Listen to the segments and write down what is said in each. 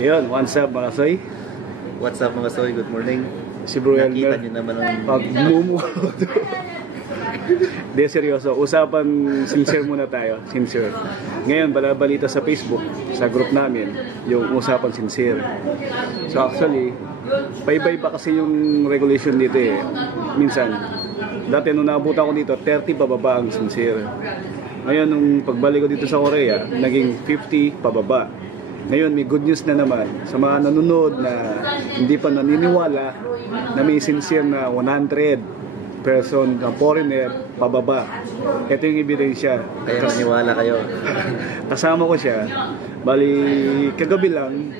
Ayun, what's up mga soy? What's up mga soy? Good morning. Si Bro Nakita Elmer. nyo naman ang Pagmumuha. Hindi, seryoso. Usapan sincere muna tayo. Sincere. Ngayon, balabalita sa Facebook, sa group namin, yung usapan sincere. So actually, paiba-iba kasi yung regulation dito eh. Minsan, dati nung naabutan ko dito, 30 pababa ang sincere. Ngayon, nung pagbalik ko dito sa Korea, naging 50 pababa. Ngayon, may good news na naman sa mga nanonood na hindi pa naniniwala na may sincere na 100 person na foreigner pababa. Ito yung ebidensya. kaya maniwala kayo. Kasama ko siya. Bali, kagabi lang,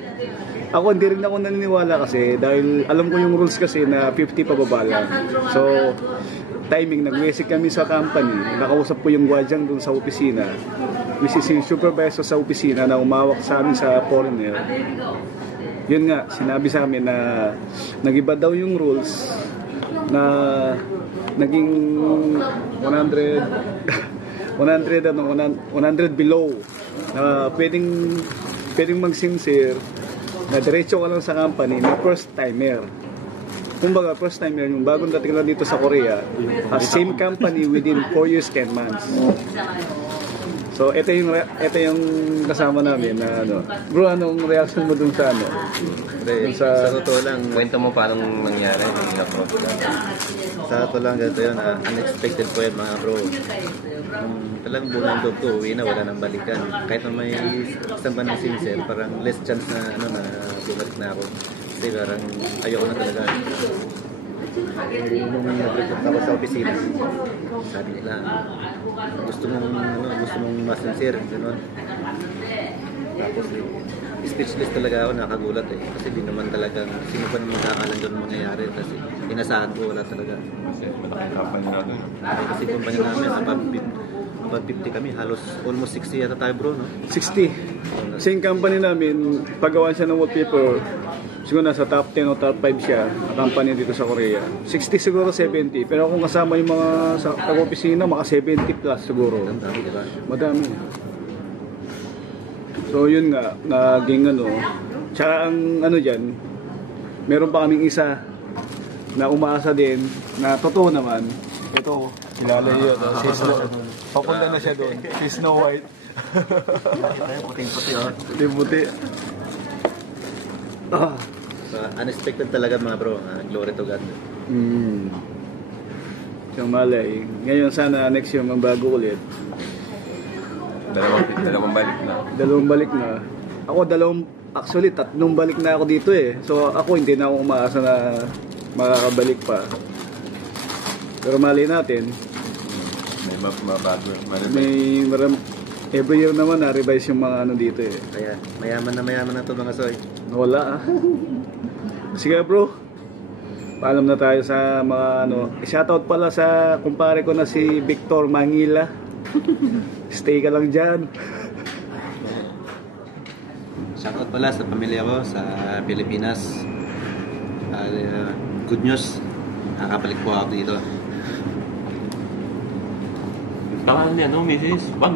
ako hindi rin ako naniniwala kasi dahil alam ko yung rules kasi na 50 pababa lang. So, timing, nag-message kami sa company, nakausap ko yung guardian dun sa opisina, which is yung supervisor sa opisina na umawak sa amin sa foreigner. Yun nga, sinabi sa amin na nag-iba daw yung rules na naging 100 below na pwedeng mag-sincere na diretso ka lang sa company na first timer. Kumbaga, first timer yung bagong dating lang dito sa Korea, same company within 4 years, 10 months. So, ito yung kasama namin na ano. Bro, anong reaction mo dun sa ano? Sa totoo lang, Kwento mo paano nangyari yung approach ka. sa totoo lang ganito yun, unexpected po yun mga bro. Talagang buong loob ko, uwi na, wala nang balikan. Kahit na may isang ba ng sincere, parang less chance na na bumalik na ako. Kasi parang ayoko na talaga. Nung nag-report ako sa opisina, sabi nila, gusto mong mas-sincere, gano'n. Tapos speechless talaga ako, nakagulat eh. Kasi di naman talagang, sino pa naman nakakalan doon mangyayari. Kasi inasahan ko, wala talaga. Kasi malaking company natin. Kasi kumpanya namin, about 50 kami, halos almost 60 yata tayo bro, no? 60. Same company namin, paggawa siya ng wallpaper, siguro nasa top 10 o top 5 siya, ang company dito sa Korea. 60 siguro 70, pero kung kasama yung mga sa opisina, maka 70 plus siguro. Ang dami, diba? Madami. So yun nga, naging ano, tsaka ang ano dyan, meron pa kaming isa na umaasa din, na totoo naman, ito, kilala yun, si Snow, papunta na siya doon, si Snow White. Puting-puti, oh. Puti-puti. Ah. So, unexpected talaga mga bro, glory to God. So malay, ngayon sana next year magbago ulit. Dalawang balik na. Dalawang balik na. Ako actually tatlong balik na ako dito eh. So ako hindi na ako umaasa na makakabalik pa. Pero mali natin. May mabago. Every year naman na-revise yung mga ano dito eh. Kaya mayaman na to mga soy. Wala ah. Sige bro. Paalam na tayo sa mga ano. Shoutout pala sa kumpare ko na si Victor Mangila. Stay ka lang dyan. Shoutout pala sa pamilya ko sa Pilipinas. Good news, nakakabalik po ako dito. Pangalan niya, no, Mrs. Wag.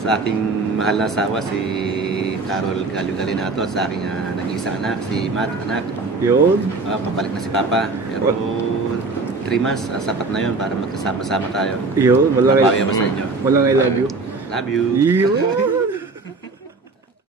Sa aking mahal na asawa, si Carol Galinato, at sa aking nag-iisang anak, si Matt, anak. Yun. Papalik na si Papa. Pero 3 months, sapat na yun para magkasama-sama tayo. Yun. Papawi ako sa inyo. Walang I love you. Love you. Yun.